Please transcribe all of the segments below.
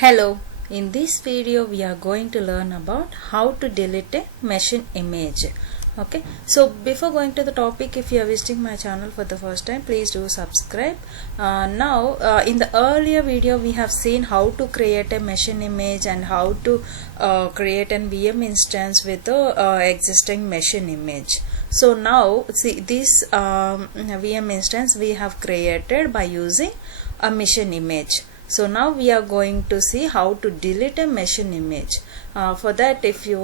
Hello, in this video we are going to learn about how to delete a machine image. Okay, so before going to the topic, if you are visiting my channel for the first time, please do subscribe. In the earlier video we have seen how to create a machine image and how to create an VM instance with the existing machine image. So now see this VM instance we have created by using a machine image. So now we are going to see how to delete a machine image. For that, if you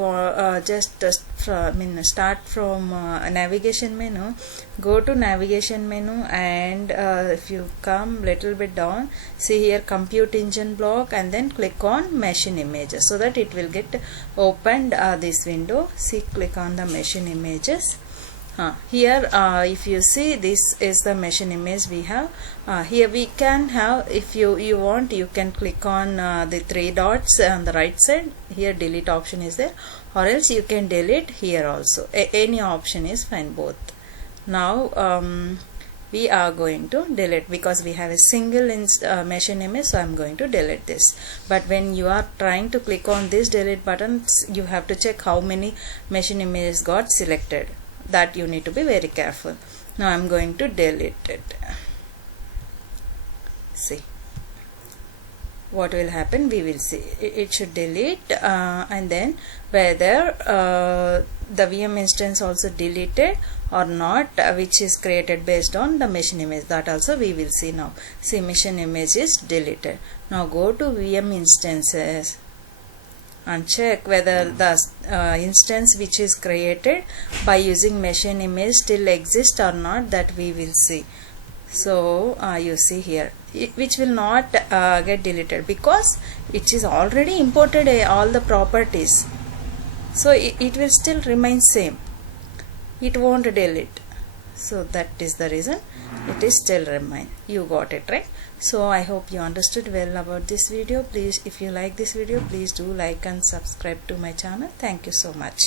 start from navigation menu, go to navigation menu, and if you come little bit down, see here compute engine block, and then click on machine images, so that it will get opened this window. See, click on the machine images. Here if you see, this is the machine image we have. Here we can have, if you want, you can click on the three dots on the right side. Here delete option is there, or else you can delete here also. Any option is fine, both. Now we are going to delete because we have a single machine image, so I'm going to delete this. But when you are trying to click on this delete button, you have to check how many machine images got selected. That you need to be very careful. Now I'm going to delete it. See what will happen, we will see. It should delete, and then whether the VM instance also deleted or not, which is created based on the machine image, that also we will see now. See, machine image is deleted. Now go to VM instances and check whether the instance which is created by using machine image still exists or not. That we will see. So you see here, which will not get deleted because it is already imported all the properties, so it will still remain same. It won't delete. So that is the reason it is still remain. You got it, right? So I hope you understood well about this video. Please, if you like this video, please do like and subscribe to my channel. Thank you so much.